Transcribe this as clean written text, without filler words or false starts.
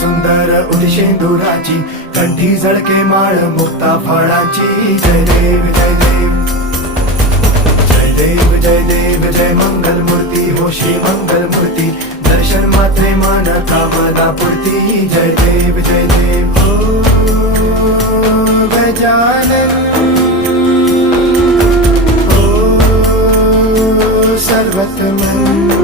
सुंदर उदिशेंदुराची, कंठी झळके माळ मुक्ता फळाची. जय देव जय देव जय देव जय देव जय मंगल मूर्ती हो श्री मंगल मूर्ती. दर्शन मात्रे मन कामना पूर्ती. जय देव जय देव ओ गजानन ओ सर्वतमन